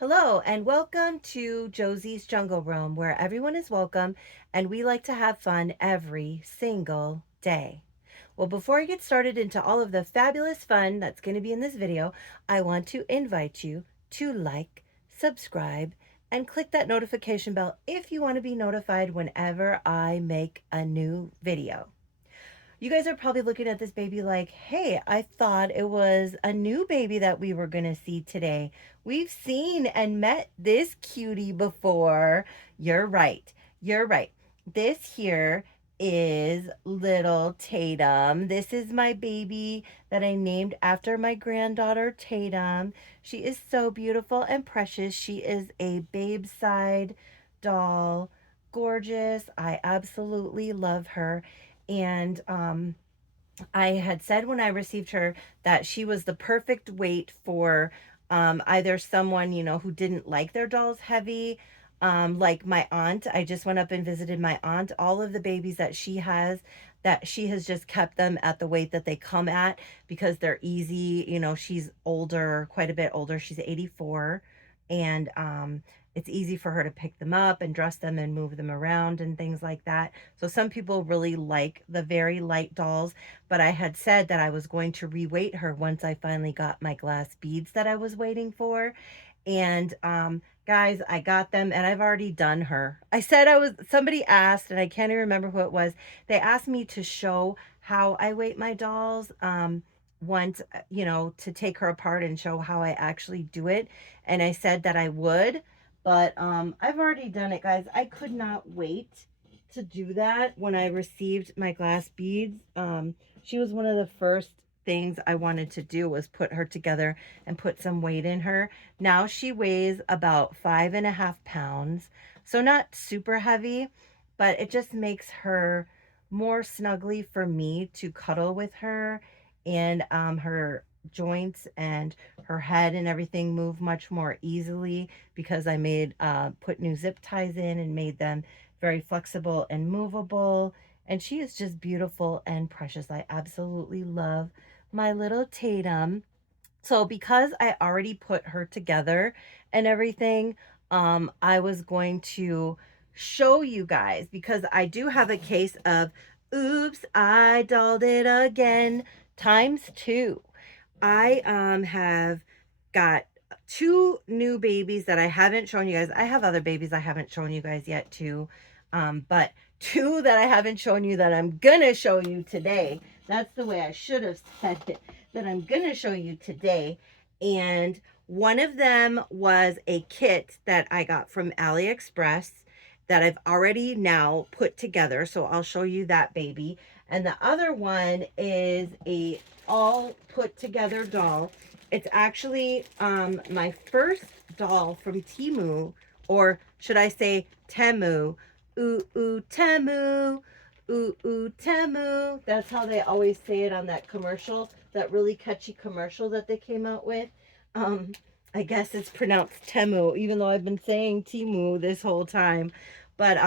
Hello and welcome to Josie's Jungle Room, where everyone is welcome and we like to have fun every single day. Well, before I get started into all of the fabulous fun that's going to be in this video, I want to invite you to like, subscribe, and click that notification bell if you want to be notified whenever I make a new video. You guys are probably looking at this baby like, hey, I thought it was a new baby that we were going to see today. We've seen and met this cutie before. You're right. You're right. This here is little Tatum. This is my baby that I named after my granddaughter, Tatum. She is so beautiful and precious. She is a babe side doll. Gorgeous. I absolutely love her. And I had said when I received her that she was the perfect weight for either someone, who didn't like their dolls heavy, like my aunt. I just went up and visited my aunt. All of the babies that she has just kept them at the weight that they come at because they're easy. She's older, quite a bit older. She's 84. And it's easy for her to pick them up and dress them and move them around and things like that. So some people really like the very light dolls, but I had said that I was going to reweight her once I finally got my glass beads that I was waiting for. And guys, I got them and I've already done her. Somebody asked, and I can't even remember who it was. They asked me to show how I weight my dolls. Once, to take her apart and show how I actually do it. And I said that I would, but I've already done it, guys. I could not wait to do that when I received my glass beads. She was one of the first things I wanted to do was put her together and put some weight in her. Now she weighs about 5.5 pounds, so not super heavy, but it just makes her more snuggly for me to cuddle with her, and her joints and her head and everything move much more easily because I made put new zip ties in and made them very flexible and movable. And she is just beautiful and precious. I absolutely love my little Tatum. So because I already put her together and everything, I was going to show you guys because I do have a case of oops, I dolled it again times two. I have got two new babies that I haven't shown you guys. I have other babies I haven't shown you guys yet too. But two that I haven't shown you that I'm gonna show you today. That's the way I should have said it, that I'm gonna show you today. And one of them was a kit that I got from AliExpress that I've already now put together. So I'll show you that baby. And the other one is a all put together doll. It's actually my first doll from Temu, or should I say Temu. Ooh, Temu. Ooh, Temu. That's how they always say it on that commercial, that really catchy commercial that they came out with. I guess it's pronounced Temu, even though I've been saying Temu this whole time. But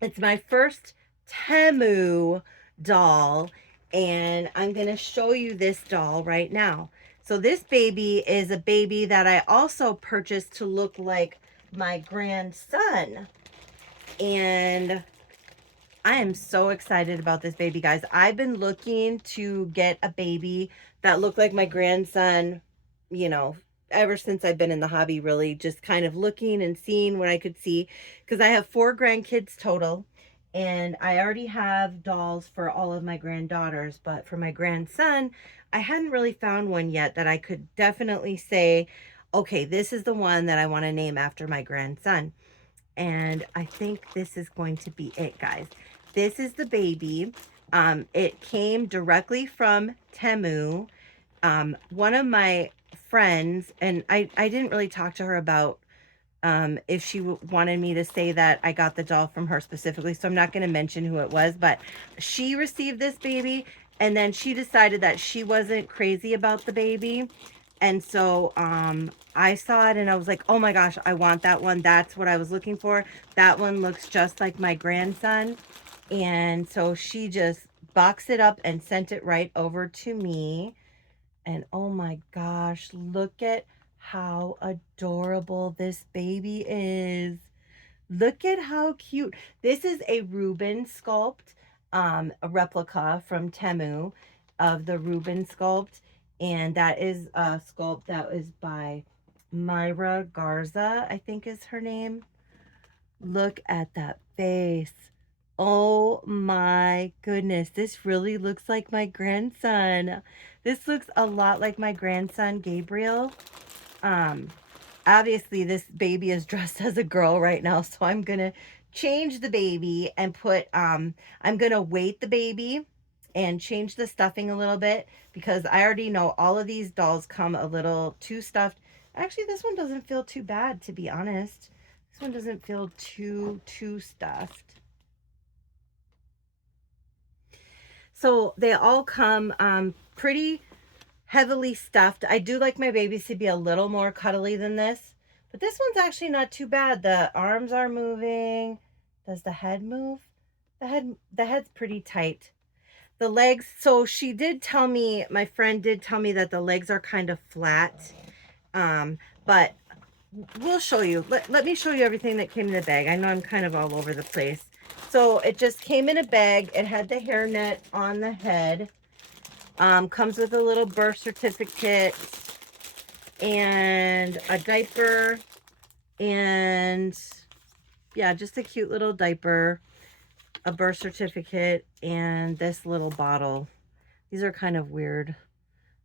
it's my first Temu doll, and I'm going to show you this doll right now. So this baby is a baby that I also purchased to look like my grandson. And I am so excited about this baby, guys. I've been looking to get a baby that looked like my grandson, you know, ever since I've been in the hobby, really just kind of looking and seeing what I could see, because I have 4 grandkids total. And I already have dolls for all of my granddaughters, but for my grandson, I hadn't really found one yet that I could definitely say, okay, this is the one that I want to name after my grandson. And I think this is going to be it, guys. This is the baby. It came directly from Temu. One of my friends, and I didn't really talk to her about if she wanted me to say that I got the doll from her specifically, so I'm not going to mention who it was, but she received this baby, and then she decided that she wasn't crazy about the baby. And so I saw it and I was like, oh my gosh, I want that one. That's what I was looking for. That one looks just like my grandson. And so she just boxed it up and sent it right over to me. And oh my gosh, look at how adorable this baby is. Look at how cute. This is a Reuben sculpt, a replica from Temu of the Reuben sculpt. And that is a sculpt that is by Myra Garza, I think is her name. Look at that face. Oh my goodness. This really looks like my grandson. This looks a lot like my grandson Gabriel. Um, Obviously this baby is dressed as a girl right now, so I'm gonna change the baby and put I'm gonna weight the baby and change the stuffing a little bit, because I already know all of these dolls come a little too stuffed. Actually, this one doesn't feel too bad, to be honest. This one doesn't feel too stuffed. So they all come pretty heavily stuffed. I do like my babies to be a little more cuddly than this, but this one's actually not too bad. The arms are moving. Does the head move? The head's pretty tight. The legs, so she did tell me, my friend did tell me that the legs are kind of flat. But we'll show you. Let me show you everything that came in the bag. I know I'm kind of all over the place. So it just came in a bag. It had the hairnet on the head. Comes with a little birth certificate and a diaper, and yeah, just a cute little diaper, a birth certificate, and this little bottle. These are kind of weird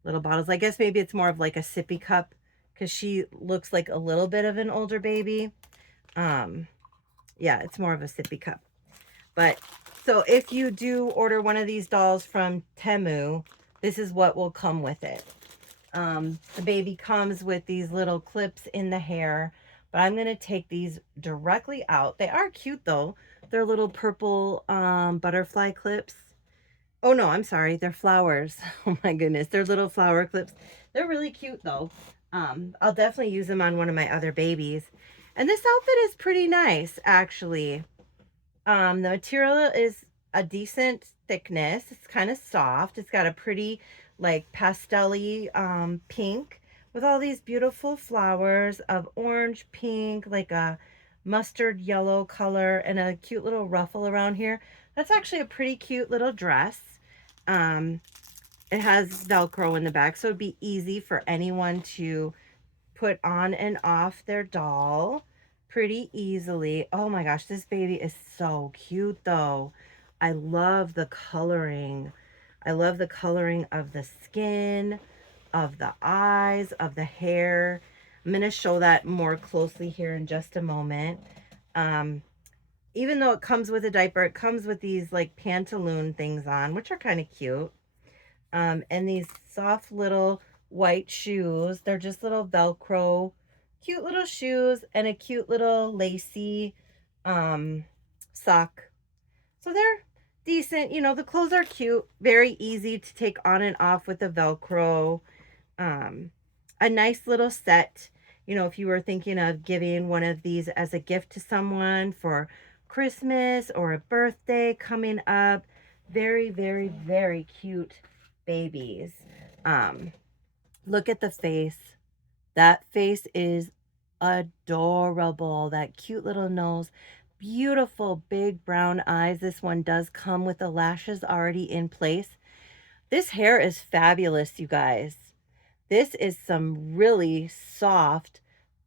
little bottles. I guess maybe it's more of like a sippy cup, because she looks like a little bit of an older baby. Yeah, it's more of a sippy cup. But so if you do order one of these dolls from Temu, this is what will come with it. The baby comes with these little clips in the hair, but I'm going to take these directly out. They are cute though. They're little purple butterfly clips. Oh no, I'm sorry. They're flowers. Oh my goodness. They're little flower clips. They're really cute though. I'll definitely use them on one of my other babies. And this outfit is pretty nice, actually. The material is a decent thickness. It's kind of soft. It's got a pretty like pastel-y pink with all these beautiful flowers of orange, pink, like a mustard yellow color, and a cute little ruffle around here. That's actually a pretty cute little dress. Um, it has Velcro in the back, so it'd be easy for anyone to put on and off their doll pretty easily. Oh my gosh, this baby is so cute though. I love the coloring. I love the coloring of the skin, of the eyes, of the hair. I'm going to show that more closely here in just a moment. Even though it comes with a diaper, it comes with these like pantaloon things on, which are kind of cute. And these soft little white shoes. They're just little Velcro, cute little shoes, and a cute little lacy sock. So they're decent. You know, the clothes are cute, very easy to take on and off with the Velcro. A nice little set. You know, if you were thinking of giving one of these as a gift to someone for Christmas or a birthday coming up, very, very, very cute babies. Look at the face. That face is adorable. That cute little nose. Beautiful big brown eyes. This one does come with the lashes already in place. This hair is fabulous, you guys. This is some really soft,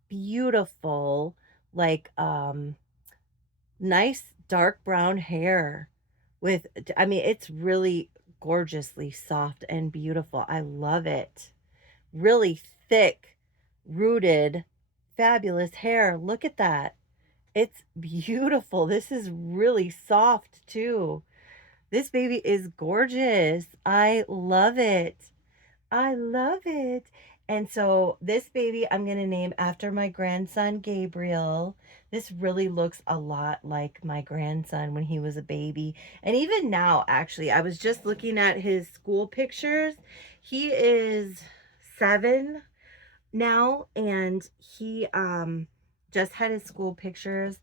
beautiful, like nice dark brown hair with, I mean, it's really gorgeously soft and beautiful. I love it. Really thick, rooted, fabulous hair. Look at that. It's beautiful. This is really soft too. This baby is gorgeous. I love it. I love it. And so this baby I'm going to name after my grandson Gabriel. This really looks a lot like my grandson when he was a baby. And even now, actually, I was just looking at his school pictures. He is 7 now, and he just had his school pictures,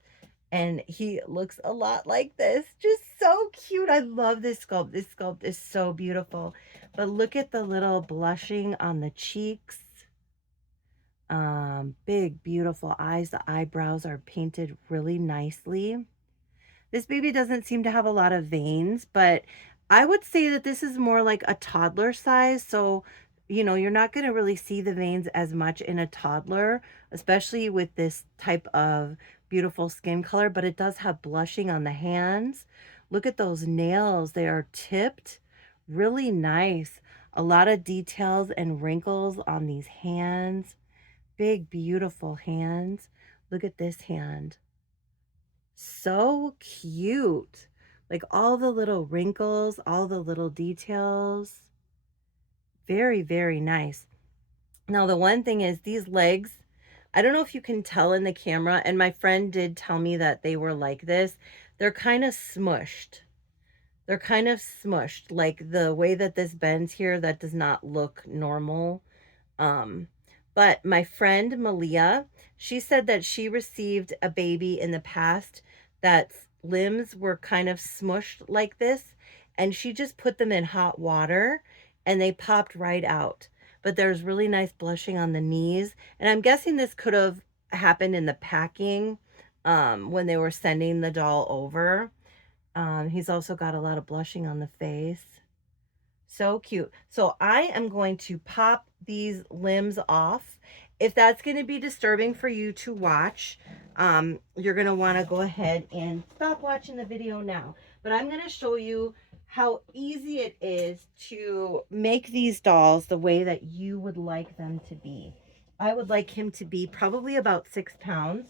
and he looks a lot like this. Just so cute. I love this sculpt. This sculpt is so beautiful. But look at the little blushing on the cheeks. Big, beautiful eyes. The eyebrows are painted really nicely. This baby doesn't seem to have a lot of veins, but I would say that this is more like a toddler size. So, you're not going to really see the veins as much in a toddler, especially with this type of beautiful skin color, but it does have blushing on the hands. Look at those nails. They are tipped. Really nice. A lot of details and wrinkles on these hands. Big, beautiful hands. Look at this hand. So cute. Like all the little wrinkles, all the little details. Very, very nice. Now, the one thing is these legs, I don't know if you can tell in the camera, and my friend did tell me that they were like this. They're kind of smushed. They're kind of smushed. Like the way that this bends here, that does not look normal. Um, but my friend Malia, she said that she received a baby in the past that limbs were kind of smushed like this, and she just put them in hot water and they popped right out. But there's really nice blushing on the knees, and I'm guessing this could have happened in the packing when they were sending the doll over. He's also got a lot of blushing on the face. So cute. So I am going to pop these limbs off. If that's going to be disturbing for you to watch, you're going to want to go ahead and stop watching the video now. But I'm going to show you how easy it is to make these dolls the way that you would like them to be. I would like him to be probably about 6 pounds.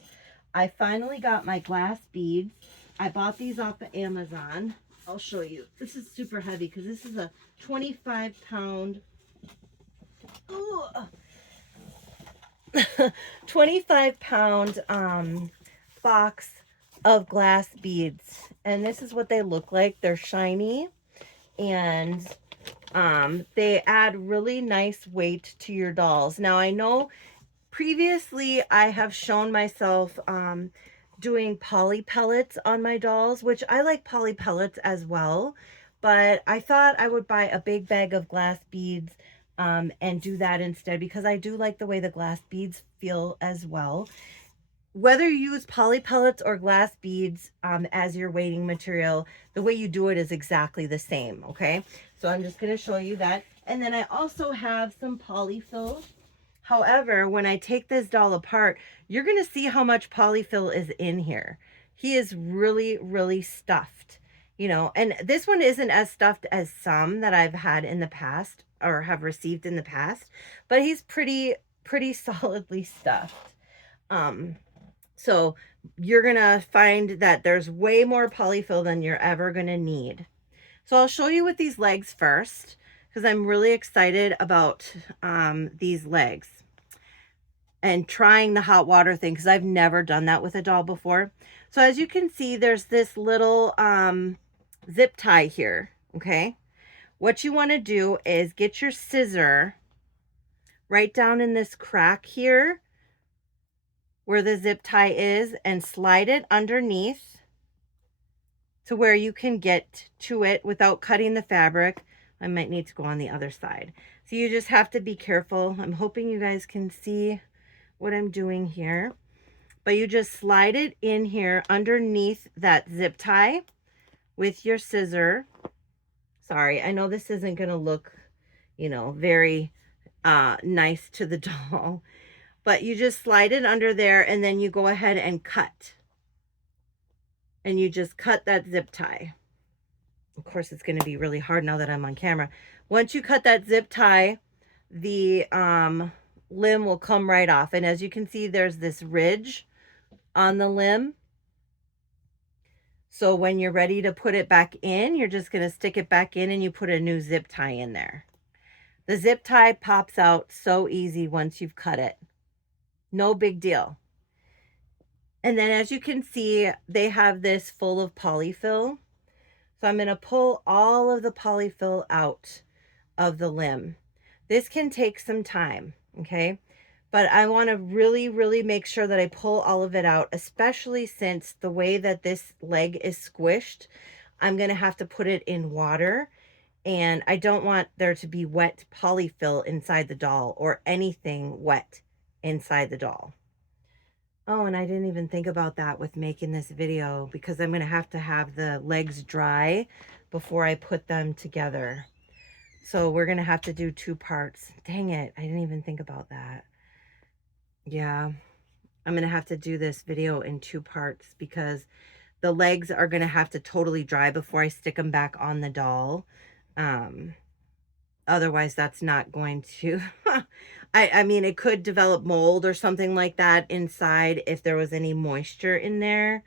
I finally got my glass beads. I bought these off of Amazon. I'll show you. This is super heavy because this is a 25-pound 25-pound box of glass beads, and this is what they look like. They're shiny, and they add really nice weight to your dolls. Now, I know previously I have shown myself doing poly pellets on my dolls, which I like poly pellets as well, but I thought I would buy a big bag of glass beads and do that instead, because I do like the way the glass beads feel as well. Whether you use poly pellets or glass beads as your weighting material, the way you do it is exactly the same, okay? So I'm just going to show you that. And then I also have some polyfill. However, when I take this doll apart, you're going to see how much polyfill is in here. He is really, really stuffed, and this one isn't as stuffed as some that I've had in the past or have received in the past, but he's pretty solidly stuffed. So you're going to find that there's way more polyfill than you're ever going to need. So I'll show you with these legs first, because I'm really excited about these legs and trying the hot water thing, because I've never done that with a doll before. So as you can see, there's this little zip tie here, okay? What you want to do is get your scissor right down in this crack here where the zip tie is and slide it underneath to where you can get to it without cutting the fabric. I might need to go on the other side. So you just have to be careful. I'm hoping you guys can see what I'm doing here. But you just slide it in here underneath that zip tie with your scissor. Sorry, I know this isn't going to look, very nice to the doll. But you just slide it under there, and then you go ahead and cut. And you just cut that zip tie. Of course, it's going to be really hard now that I'm on camera. Once you cut that zip tie, the limb will come right off. And as you can see, there's this ridge on the limb. So when you're ready to put it back in, you're just going to stick it back in and you put a new zip tie in there. The zip tie pops out so easy once you've cut it. No big deal. And then as you can see, they have this full of polyfill. So I'm going to pull all of the polyfill out of the limb. This can take some time, okay? But I want to really, really make sure that I pull all of it out, especially since the way that this leg is squished, I'm going to have to put it in water. And I don't want there to be wet polyfill inside the doll or anything wet inside the doll. Oh, and I didn't even think about that with making this video because I'm going to have the legs dry before I put them together. So we're going to have to do 2 parts. Dang it. I didn't even think about that. Yeah, I'm going to have to do this video in 2 parts because the legs are going to have to totally dry before I stick them back on the doll. Otherwise, that's not going to... I mean, it could develop mold or something like that inside if there was any moisture in there.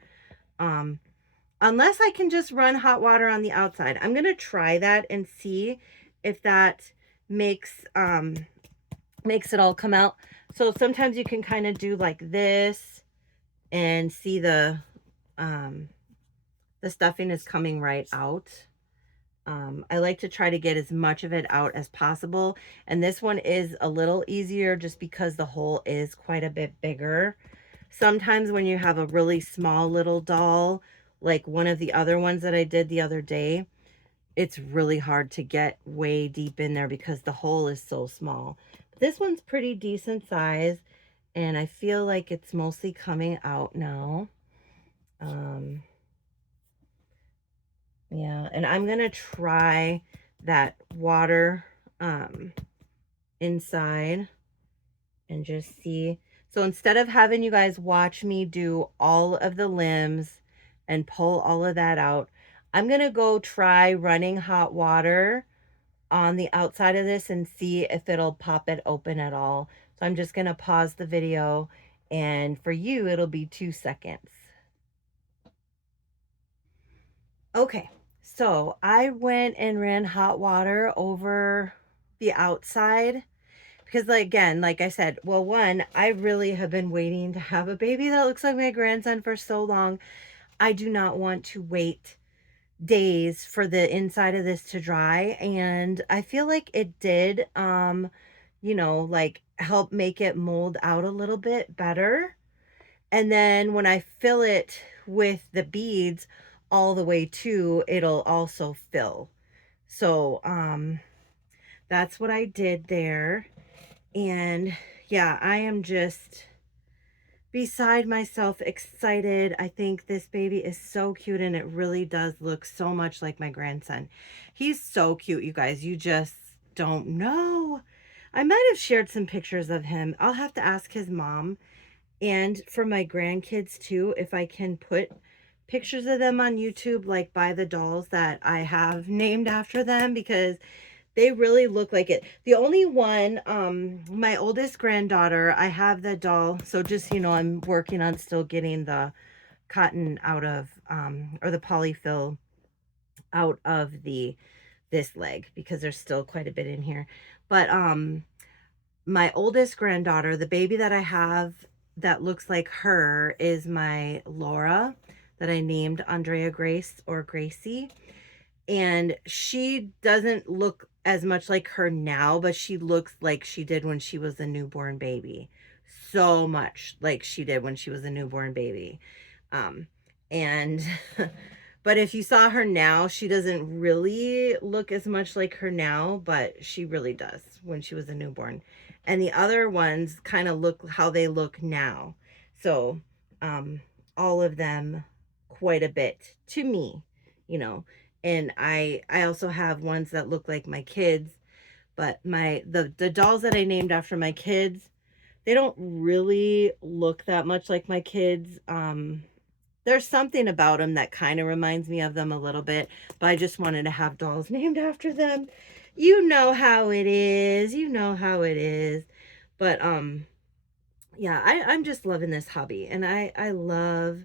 Unless I can just run hot water on the outside. I'm going to try that and see if that makes it all come out. So sometimes you can kind of do like this and see the stuffing is coming right out. I like to try to get as much of it out as possible. And this one is a little easier just because the hole is quite a bit bigger. Sometimes when you have a really small little doll, like one of the other ones that I did the other day, it's really hard to get way deep in there because the hole is so small. But this one's pretty decent size, and I feel like it's mostly coming out now. Yeah, and I'm gonna try that water inside and just see. So instead of having you guys watch me do all of the limbs and pull all of that out, I'm gonna go try running hot water on the outside of this and see if it'll pop it open at all. So I'm just gonna pause the video, and for you it'll be 2 seconds. Okay, so I went and ran hot water over the outside because, like, again, like I said, well, one, I really have been waiting to have a baby that looks like my grandson for so long. I do not want to wait days for the inside of this to dry, and I feel like it did, like help make it mold out a little bit better. And then when I fill it with the beads all the way to, it'll also fill. So, that's what I did there. And yeah, I am just beside myself excited. I think this baby is so cute, and it really does look so much like my grandson. He's so cute, you guys. You just don't know. I might have shared some pictures of him. I'll have to ask his mom, and for my grandkids too, if I can put pictures of them on YouTube, like by the dolls that I have named after them, because they really look like it. The only one, my oldest granddaughter, I have the doll. So just, I'm working on still getting the cotton out of, or the polyfill out of this leg, because there's still quite a bit in here. But, my oldest granddaughter, the baby that I have that looks like her, is my Laura that I named Andrea Grace or Gracie. And she doesn't look as much like her now, but she looks like she did when she was a newborn baby. So much like she did when she was a newborn baby. And but if you saw her now, she doesn't really look as much like her now, but she really does when she was a newborn. And the other ones kind of look how they look now. So all of them quite a bit to me, you know. And I also have ones that look like my kids, but the dolls that I named after my kids, they don't really look that much like my kids. There's something about them that kind of reminds me of them a little bit, but I just wanted to have dolls named after them. You know how it is. You know how it is. But yeah, I'm just loving this hobby, and I love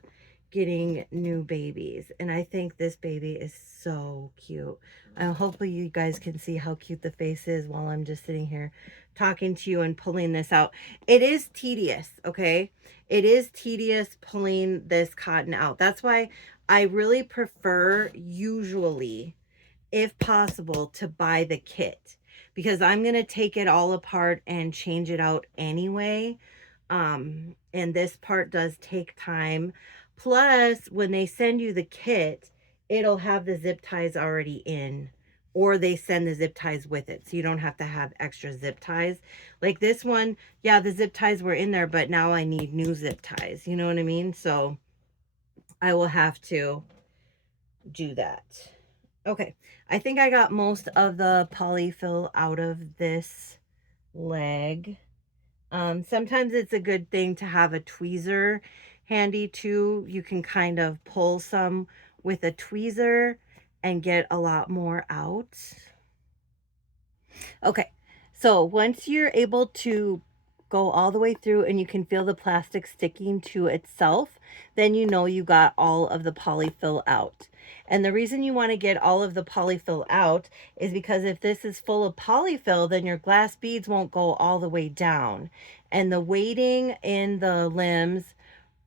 getting new babies, and I think this baby is so cute. Hopefully you guys can see how cute the face is while I'm just sitting here talking to you and pulling this out. It is tedious, okay? It is tedious pulling this cotton out. That's why I really prefer, usually, if possible, to buy the kit, because I'm going to take it all apart and change it out anyway. And this part does take time. Plus, when they send you the kit, it'll have the zip ties already in or they send the zip ties with it. So you don't have to have extra zip ties. Like this one, yeah, the zip ties were in there, but now I need new zip ties. You know what I mean? So I will have to do that. Okay, I think I got most of the polyfill out of this leg. Sometimes it's a good thing to have a tweezer handy too. You can kind of pull some with a tweezer and get a lot more out. Okay, so once you're able to go all the way through and you can feel the plastic sticking to itself, then you know you got all of the polyfill out. And the reason you want to get all of the polyfill out is because if this is full of polyfill, then your glass beads won't go all the way down. And the weighting in the limbs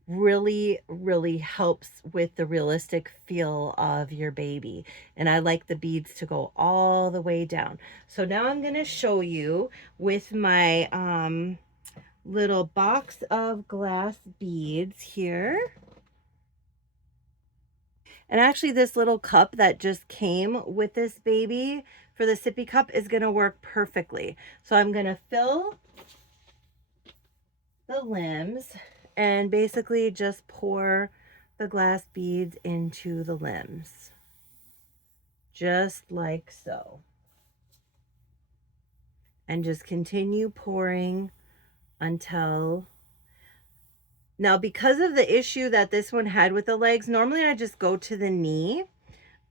really helps with the realistic feel of your baby. And I like the beads to go all the way down. So now I'm going to show you with my little box of glass beads here. And actually this little cup that just came with this baby for the sippy cup is going to work perfectly. So I'm going to fill the limbs and basically just pour the glass beads into the limbs, just like so. And just continue pouring until... Now, because of the issue that this one had with the legs, normally I just go to the knee,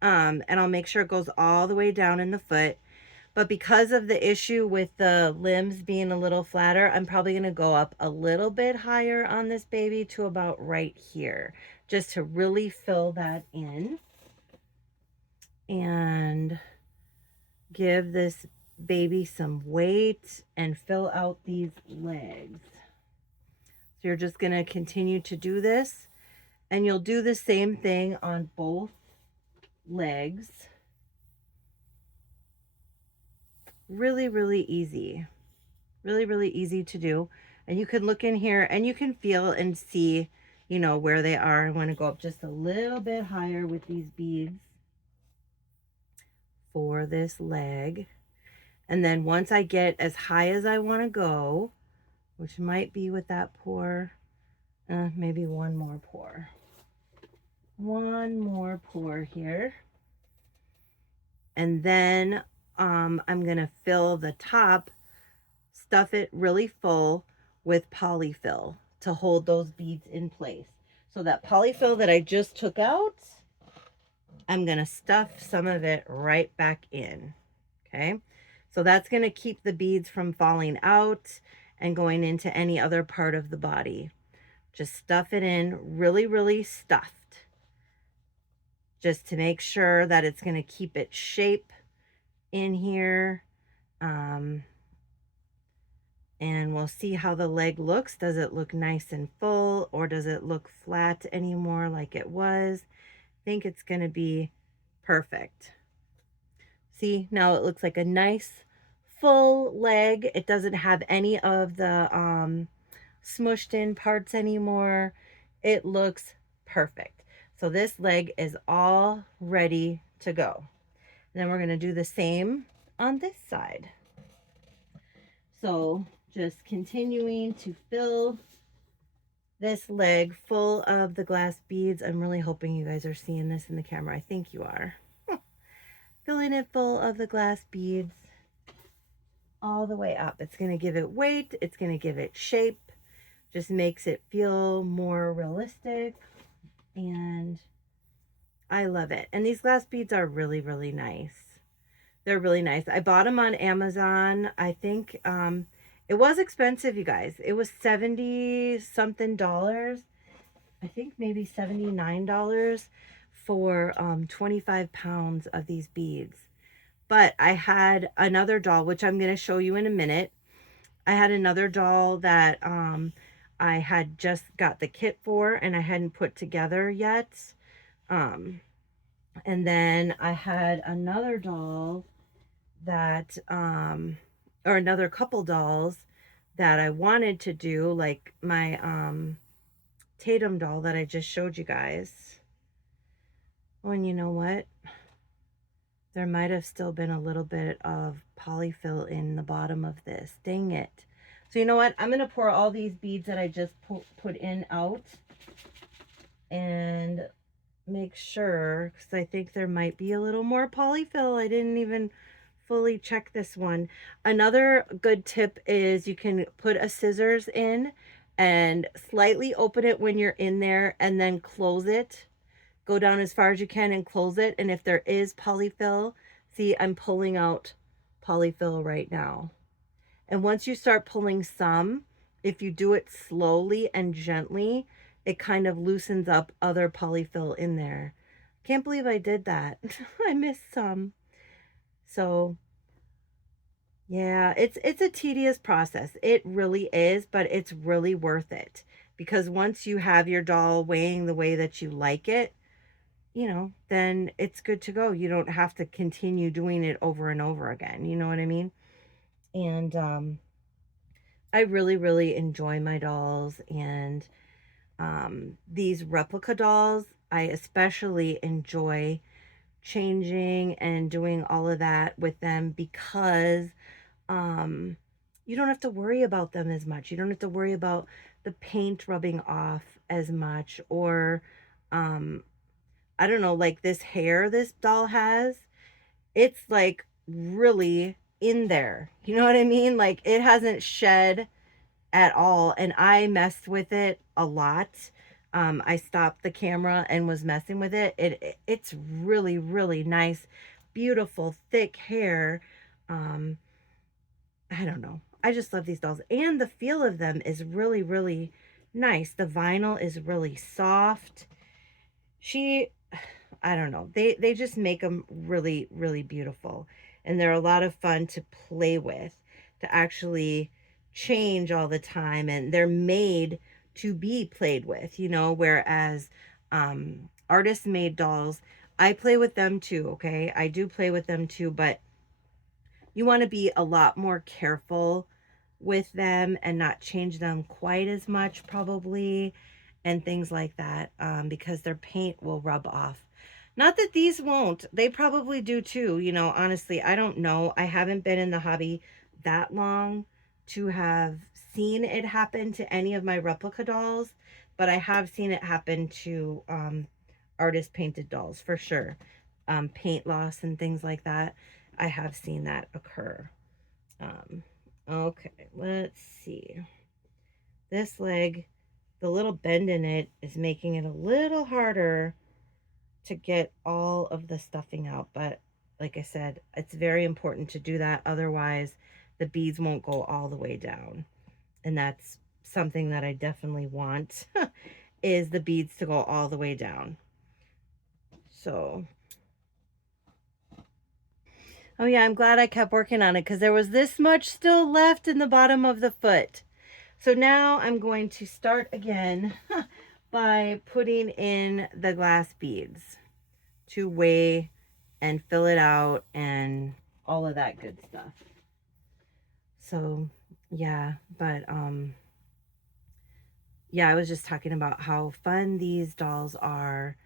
and I'll make sure it goes all the way down in the foot. But because of the issue with the limbs being a little flatter, I'm probably going to go up a little bit higher on this baby to about right here, just to really fill that in and give this baby some weight and fill out these legs. So you're just going to continue to do this, and you'll do the same thing on both legs. Really easy. Really easy to do. And you can look in here and you can feel and see, you know, where they are. I want to go up just a little bit higher with these beads for this leg. And then once I get as high as I want to go, which might be with that pour, maybe one more pour. One more pour here. And then I'm going to fill the top, stuff it really full with polyfill to hold those beads in place. So that polyfill that I just took out, I'm going to stuff some of it right back in. Okay. So that's going to keep the beads from falling out and going into any other part of the body. Just stuff it in really stuffed, just to make sure that it's going to keep its shape in here. And we'll see how the leg looks. Does it look nice and full, or does it look flat anymore like it was? I think it's going to be perfect. See, now it looks like a nice full leg. It doesn't have any of the smushed in parts anymore. It looks perfect. So this leg is all ready to go. And then we're going to do the same on this side. So just continuing to fill this leg full of the glass beads. I'm really hoping you guys are seeing this in the camera. I think you are. Filling it full of the glass beads all the way up. It's going to give it weight. It's going to give it shape. Just makes it feel more realistic. And I love it. And these glass beads are really nice. They're really nice. I bought them on Amazon. I think it was expensive, you guys. It was 70 something dollars. I think maybe $79 for 25 pounds of these beads. But I had another doll, which I'm going to show you in a minute. I had another doll that I had just got the kit for and I hadn't put together yet. And then I had another doll that, or another couple dolls that I wanted to do, like my Tatum doll that I just showed you guys. Oh, and you know what? There might have still been a little bit of polyfill in the bottom of this. Dang it. So you know what? I'm going to pour all these beads that I just put in out and make sure, because I think there might be a little more polyfill. I didn't even fully check this one. Another good tip is you can put a scissors in and slightly open it when you're in there and then close it. Go down as far as you can and close it. And if there is polyfill, see, I'm pulling out polyfill right now. And once you start pulling some, if you do it slowly and gently, it kind of loosens up other polyfill in there. Can't believe I did that. I missed some. So yeah, it's a tedious process. It really is, but it's really worth it. Because once you have your doll weighing the way that you like it, you know, then it's good to go. You don't have to continue doing it over and over again. You know what I mean? And I really, really enjoy my dolls, and these replica dolls, I especially enjoy changing and doing all of that with them because um, you don't have to worry about them as much. You don't have to worry about the paint rubbing off as much, or um, I don't know, like this hair this doll has, it's like really in there. You know what I mean? Like it hasn't shed at all, and I messed with it a lot. I stopped the camera and was messing with it. It's really, really nice, beautiful, thick hair. Um, I don't know. I just love these dolls, and the feel of them is really, really nice. The vinyl is really soft. She, I don't know. They just make them really, really beautiful, and they're a lot of fun to play with, to actually change all the time, and they're made to be played with, you know, whereas artist made dolls, I play with them too, okay? I do play with them too, but you want to be a lot more careful with them and not change them quite as much probably, and things like that, because their paint will rub off. Not that these won't, they probably do too, you know. Honestly, I don't know. I haven't been in the hobby that long to have seen it happen to any of my replica dolls, but I have seen it happen to artist painted dolls for sure. Paint loss and things like that, I have seen that occur. um okay, let's see. This leg, the little bend in it is making it a little harder to get all of the stuffing out, but like I said, it's very important to do that, otherwise the beads won't go all the way down, and that's something that I definitely want is the beads to go all the way down. So oh yeah, I'm glad I kept working on it, because there was this much still left in the bottom of the foot. So now I'm going to start again by putting in the glass beads to weigh and fill it out and all of that good stuff. So yeah, but yeah, I was just talking about how fun these dolls are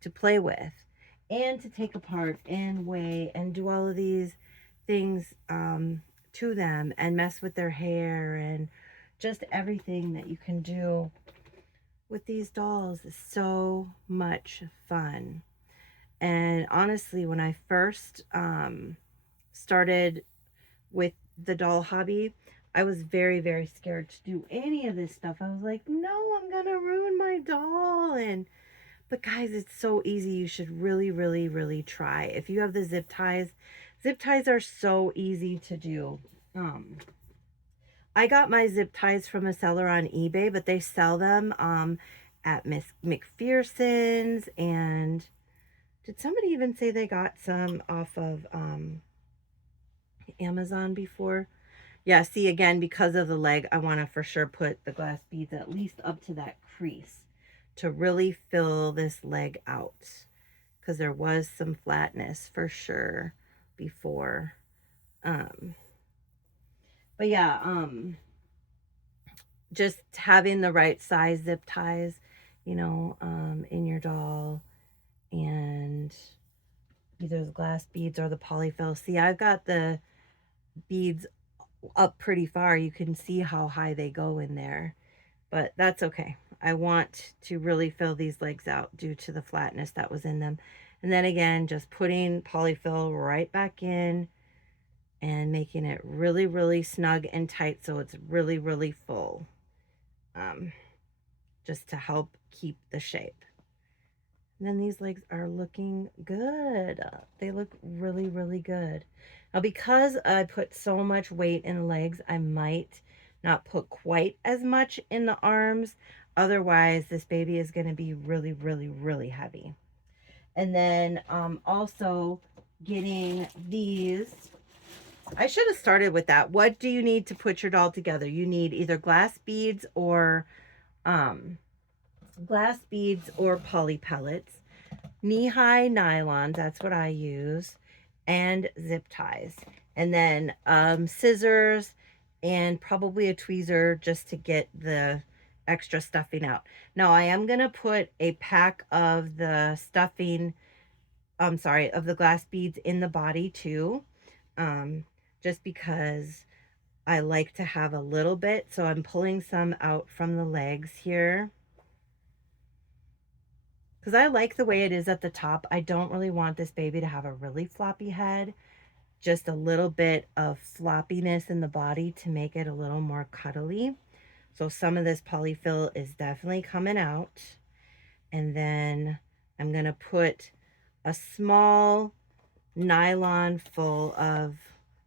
to play with and to take apart and weigh and do all of these things to them and mess with their hair, and just everything that you can do with these dolls is so much fun. And honestly, when I first started with the doll hobby, I was very, very scared to do any of this stuff. I was like, no, I'm gonna ruin my doll. And but guys, it's so easy. You should really, really, really try. If you have the zip ties are so easy to do. I got my zip ties from a seller on eBay, but they sell them at Miss McPherson's, and did somebody even say they got some off of Amazon before? Yeah, see, again, because of the leg, I want to for sure put the glass beads at least up to that crease to really fill this leg out, because there was some flatness for sure before. Um, but yeah, just having the right size zip ties, you know, in your doll, and either the glass beads or the polyfill. See, I've got the beads up pretty far. You can see how high they go in there, but that's okay. I want to really fill these legs out due to the flatness that was in them. And then again, just putting polyfill right back in and making it really, really snug and tight so it's really, really full, just to help keep the shape. And then these legs are looking good. They look really, really good. Now, because I put so much weight in the legs, I might not put quite as much in the arms. Otherwise, this baby is going to be really, really, really heavy. And then also getting these. I should have started with that. What do you need to put your doll together? You need either glass beads or poly pellets, knee-high nylon, that's what I use, and zip ties. And then scissors and probably a tweezer just to get the extra stuffing out. Now I am going to put a pack of the stuffing, of the glass beads in the body too, just because I like to have a little bit. So I'm pulling some out from the legs here, because I like the way it is at the top. I don't really want this baby to have a really floppy head, just a little bit of floppiness in the body to make it a little more cuddly. So some of this polyfill is definitely coming out. And then I'm going to put a small nylon full of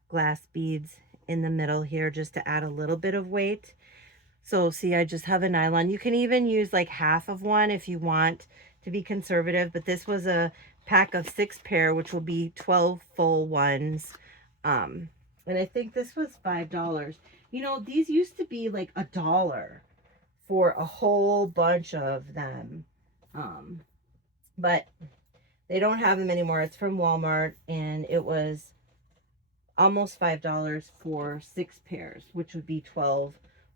glass beads in the middle here just to add a little bit of weight. So see, I just have a nylon. You can even use like half of one if you want to be conservative, but this was a pack of 6 pair, which will be 12 full ones. And I think this was $5. You know, these used to be like $1 for a whole bunch of them. But they don't have them anymore. It's from Walmart, and it was almost $5 for 6 pairs, which would be 12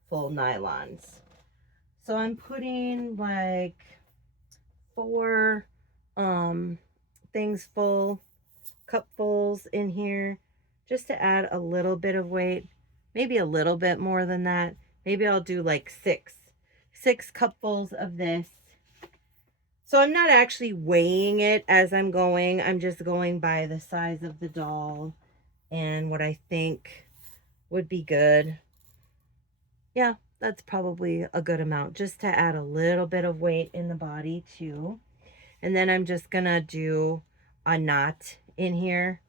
full nylons. So I'm putting like 4 things full, cupfuls in here, just to add a little bit of weight, maybe a little bit more than that. Maybe I'll do like 6 cupfuls of this. So I'm not actually weighing it as I'm going. I'm just going by the size of the doll and what I think would be good. Yeah, that's probably a good amount, just to add a little bit of weight in the body too. And then I'm just gonna do a knot in here,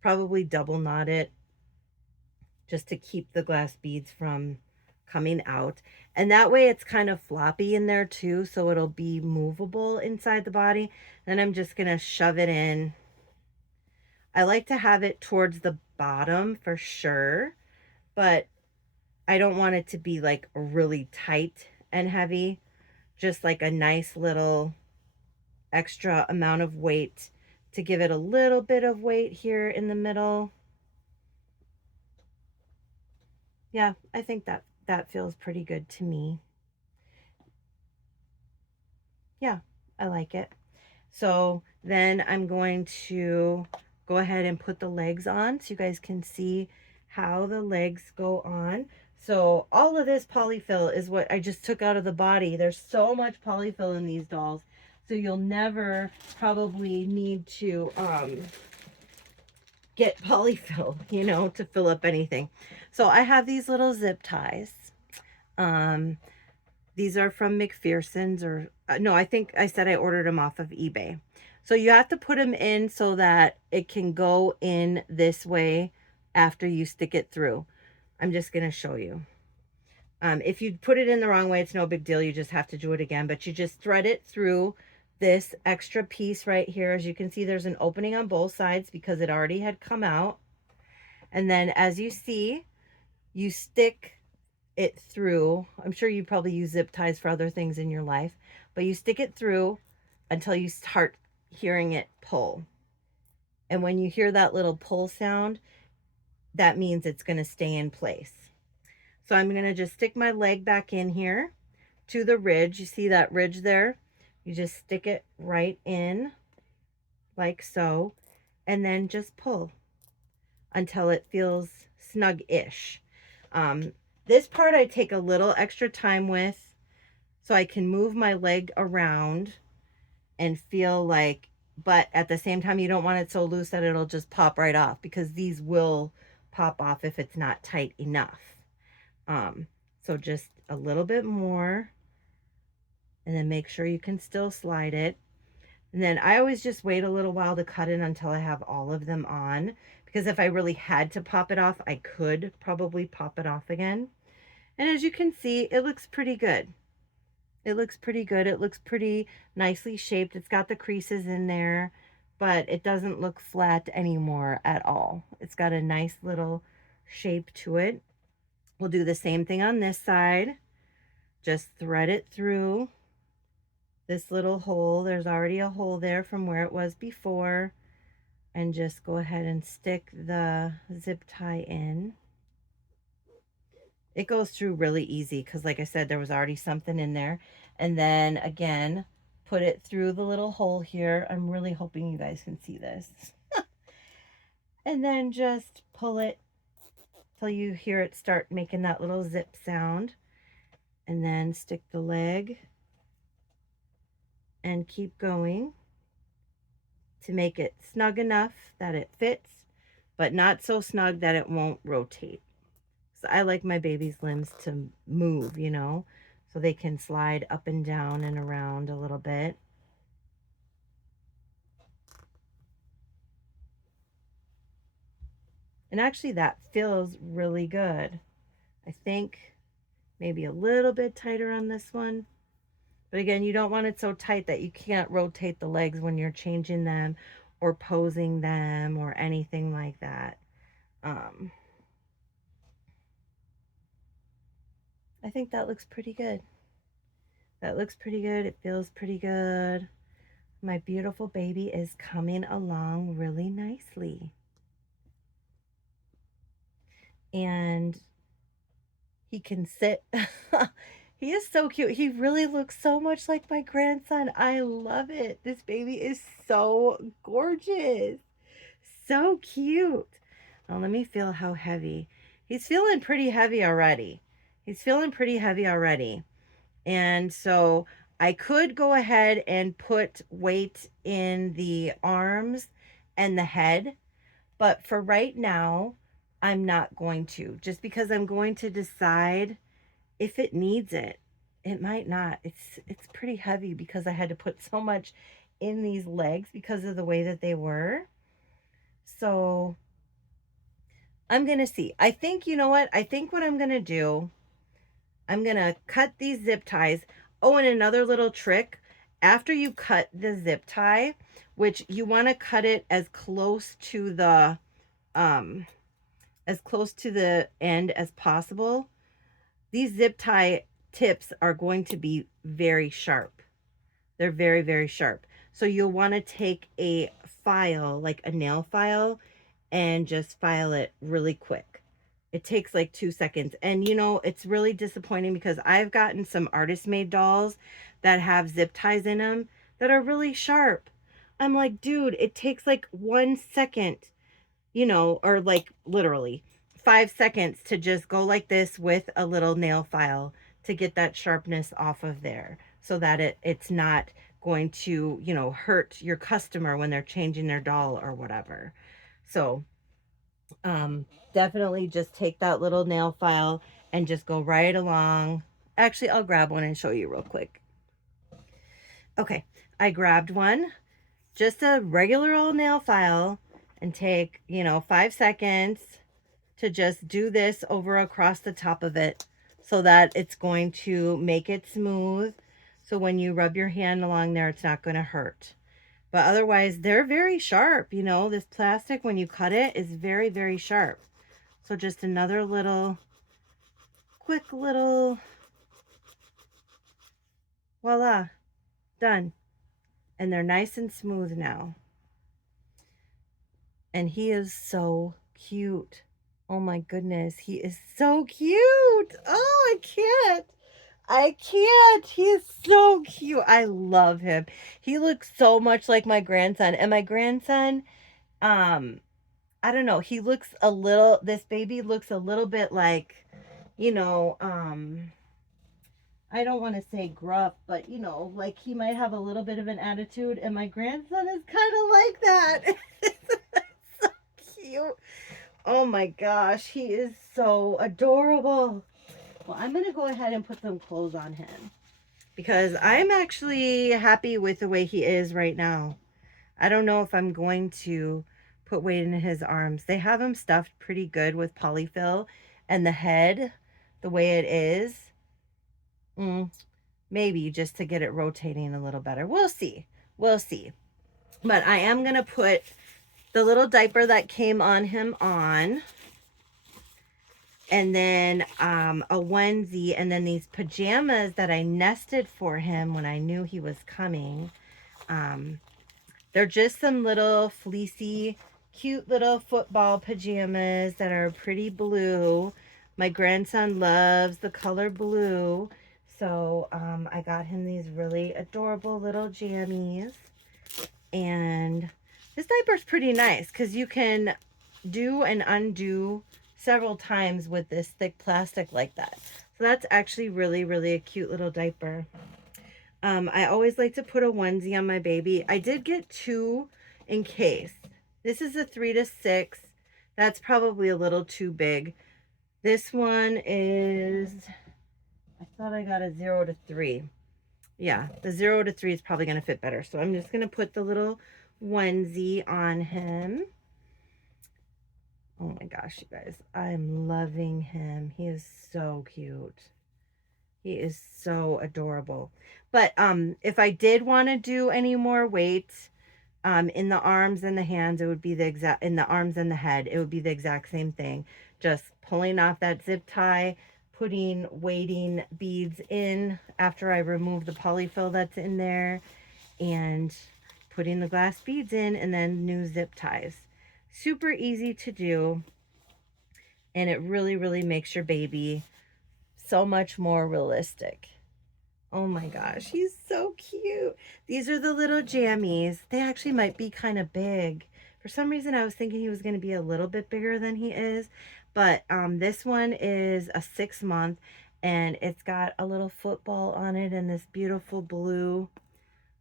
probably double knot it, just to keep the glass beads from coming out. And that way it's kind of floppy in there too, so it'll be movable inside the body. Then I'm just gonna shove it in. I like to have it towards the bottom for sure, but I don't want it to be like really tight and heavy, just like a nice little extra amount of weight to give it a little bit of weight here in the middle. Yeah, I think that feels pretty good to me. Yeah, I like it. So then I'm going to go ahead and put the legs on so you guys can see how the legs go on. So all of this polyfill is what I just took out of the body. There's so much polyfill in these dolls, so you'll never probably need to get polyfill, you know, to fill up anything. So I have these little zip ties. These are from McPherson's, or no, I think I said I ordered them off of eBay. So you have to put them in so that it can go in this way after you stick it through. I'm just going to show you. If you put it in the wrong way, it's no big deal. You just have to do it again, but you just thread it through this extra piece right here. As you can see, there's an opening on both sides because it already had come out. And then as you see, you stick it through. I'm sure you probably use zip ties for other things in your life, but you stick it through until you start hearing it pull. And when you hear that little pull sound, that means it's going to stay in place. So I'm going to just stick my leg back in here to the ridge. You see that ridge there? You just stick it right in like so. and then just pull until it feels snug-ish. This part I take a little extra time with so I can move my leg around and feel like, but at the same time, you don't want it so loose that it'll just pop right off, because these will pop off if it's not tight enough. So just a little bit more, and then make sure you can still slide it. And then I always just wait a little while to cut it until I have all of them on, because if I really had to pop it off, I could probably pop it off again. And as you can see, it looks pretty good. It looks pretty good. It looks pretty nicely shaped. It's got the creases in there, but it doesn't look flat anymore at all. It's got a nice little shape to it. We'll do the same thing on this side. Just thread it through this little hole. There's already a hole there from where it was before. And just go ahead and stick the zip tie in. It goes through really easy because, like I said, there was already something in there. And then again, put it through the little hole here. I'm really hoping you guys can see this. And then just pull it till you hear it start making that little zip sound. And then stick the leg and keep going to make it snug enough that it fits, but not so snug that it won't rotate. So I like my baby's limbs to move, you know, so they can slide up and down and around a little bit. And actually that feels really good. I think maybe a little bit tighter on this one. But again, you don't want it so tight that you can't rotate the legs when you're changing them or posing them or anything like that. I think that looks pretty good. That looks pretty good. It feels pretty good. My beautiful baby is coming along really nicely. And he can sit. He is so cute. He really looks so much like my grandson. I love it. This baby is so gorgeous. So cute. Now let me feel how heavy. He's feeling pretty heavy already. He's feeling pretty heavy already. And so I could go ahead and put weight in the arms and the head, but for right now, I'm not going to, just because I'm going to decide if it needs it. It might not. It's pretty heavy because I had to put so much in these legs because of the way that they were. So I'm going to see. I think, you know what? I think what I'm going to do, I'm going to cut these zip ties. Oh, and another little trick, after you cut the zip tie, which you want to cut it as close to the end as possible. These zip tie tips are going to be very sharp. They're very, very sharp. So you'll want to take a file, like a nail file, and just file it really quick. It takes like 2 seconds. And you know, it's really disappointing because I've gotten some artist made dolls that have zip ties in them that are really sharp. I'm like, dude, it takes like 1 second, you know, or like literally 5 seconds to just go like this with a little nail file to get that sharpness off of there, so that it's not going to, you know, hurt your customer when they're changing their doll or whatever. So definitely just take that little nail file and just go right along. Actually, I'll grab one and show you real quick. Okay, I grabbed one, just a regular old nail file, and take, you know, 5 seconds to just do this over across the top of it so that it's going to make it smooth. So when you rub your hand along there, it's not going to hurt. But otherwise, they're very sharp. You know, this plastic, when you cut it, is very, very sharp. So just another little, quick little, voila, done. And they're nice and smooth now. And he is so cute. Oh my goodness, he is so cute. Oh, I can't. I can't. He is so cute. I love him. He looks so much like my grandson. And my grandson Um, I don't know. He looks a little, this baby looks a little bit like, you know, I don't want to say gruff, but you know, like he might have a little bit of an attitude, and my grandson is kind of like that. So cute. Oh my gosh, he is so adorable. Well, I'm going to go ahead and put some clothes on him because I'm actually happy with the way he is right now. I don't know if I'm going to put weight in his arms. They have him stuffed pretty good with polyfill, and the head, the way it is, mm, maybe just to get it rotating a little better. We'll see. We'll see. But I am going to put the little diaper that came on him on, and then a onesie, and then these pajamas that I nested for him when I knew he was coming. They're just some little fleecy, cute little football pajamas that are pretty blue. My grandson loves the color blue. So I got him these really adorable little jammies. And this diaper's pretty nice because you can do and undo several times with this thick plastic like that. So that's actually really, really a cute little diaper. I always like to put a onesie on my baby. I did get two in case. This is a 3 to 6. That's probably a little too big. This one is, I thought I got a 0 to 3. Yeah, the 0 to 3 is probably going to fit better. So I'm just going to put the little onesie on him. Oh my gosh, you guys. I'm loving him. He is so cute. He is so adorable. But if I did want to do any more weight in the arms and the hands, it would be the exact, in the arms and the head, it would be the exact same thing. Just pulling off that zip tie, putting weighting beads in after I remove the polyfill that's in there, and putting the glass beads in, and then new zip ties. Super easy to do, and it really, really makes your baby so much more realistic. Oh my gosh, he's so cute. These are the little jammies. They actually might be kind of big. For some reason, I was thinking he was going to be a little bit bigger than he is. But this one is a 6-month, and it's got a little football on it in this beautiful blue.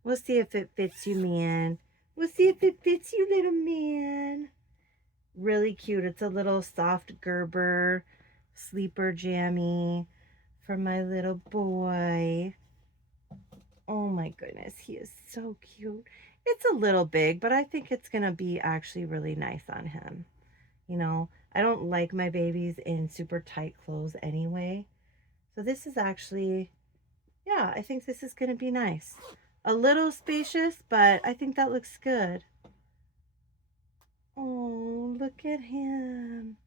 We'll see if it fits you, man. We'll see if it fits you, little man. Really cute. It's a little soft Gerber sleeper jammy for my little boy. Oh my goodness, he is so cute. It's a little big, but I think it's going to be actually really nice on him. You know, I don't like my babies in super tight clothes anyway. So this is actually, yeah, I think this is going to be nice. A little spacious, but I think that looks good. Oh, look at him.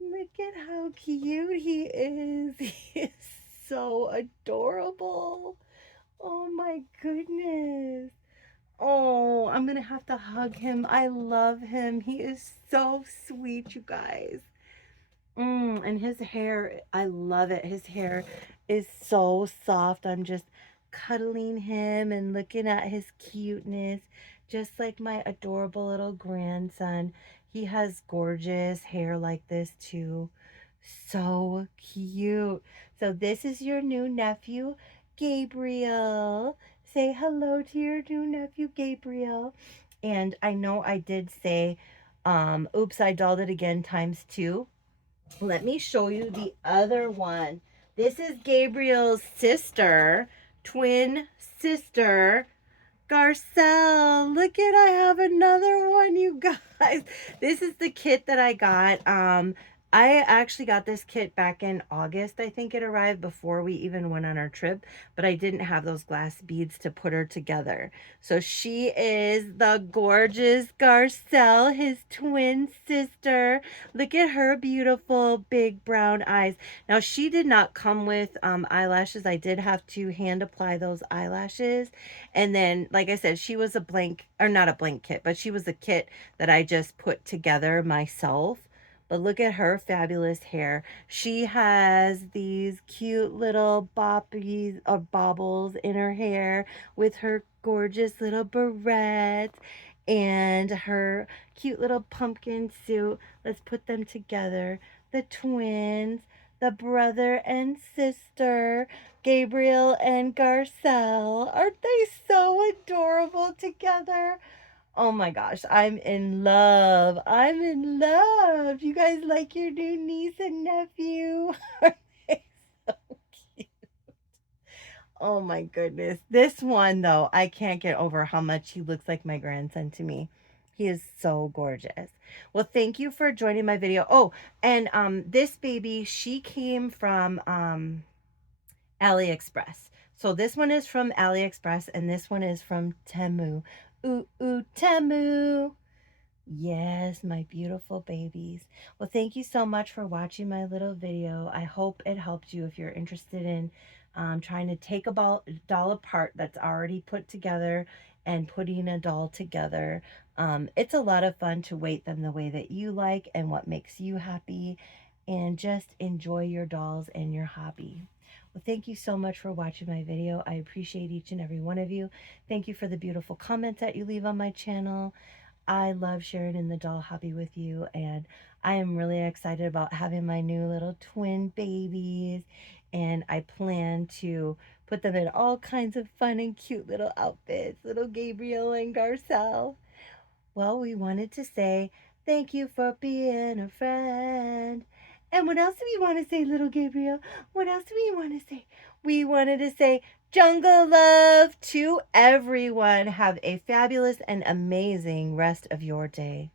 Look at how cute he is. He is so adorable. Oh my goodness. Oh, I'm going to have to hug him. I love him. He is so sweet, you guys. And his hair, I love it. His hair is so soft. I'm just cuddling him and looking at his cuteness, just like my adorable little grandson. He has gorgeous hair like this too. So cute. So this is your new nephew, Gabriel. Say hello to your new nephew, Gabriel. And I know I did say, oops, I dolled it again ×2. Let me show you the other one. This is Gabriel's sister, twin sister, Garcelle. Look at, I have another one, you guys. This is the kit that I got. I actually got this kit back in August. I think it arrived before we even went on our trip, but I didn't have those glass beads to put her together. So she is the gorgeous Garcelle, his twin sister. Look at her beautiful big brown eyes. Now, she did not come with eyelashes. I did have to hand apply those eyelashes. And then, like I said, she was a blank, or not a blank kit, but she was a kit that I just put together myself. But look at her fabulous hair. She has these cute little boppies or baubles in her hair with her gorgeous little barrettes. and her cute little pumpkin suit. Let's put them together. The twins, the brother and sister, Gabriel and Garcelle. Aren't they so adorable together? Oh my gosh, I'm in love. I'm in love. You guys like your new niece and nephew? Are they so cute? Oh my goodness. This one, though, I can't get over how much he looks like my grandson to me. He is so gorgeous. Well, thank you for joining my video. Oh, and this baby, she came from AliExpress. So this one is from AliExpress and this one is from Temu. Ooh, ooh, Temu. Yes, my beautiful babies. Well, thank you so much for watching my little video. I hope it helped you if you're interested in trying to take a doll apart that's already put together and putting a doll together. It's a lot of fun to weight them the way that you like and what makes you happy, and just enjoy your dolls and your hobby. Well, thank you so much for watching my video. I appreciate each and every one of you. Thank you for the beautiful comments that you leave on my channel. I love sharing in the doll hobby with you, and I am really excited about having my new little twin babies, and I plan to put them in all kinds of fun and cute little outfits, little Gabriel and Garcelle. Well, we wanted to say thank you for being a friend. And what else do we want to say, little Gabriel? What else do we want to say? We wanted to say jungle love to everyone. Have a fabulous and amazing rest of your day.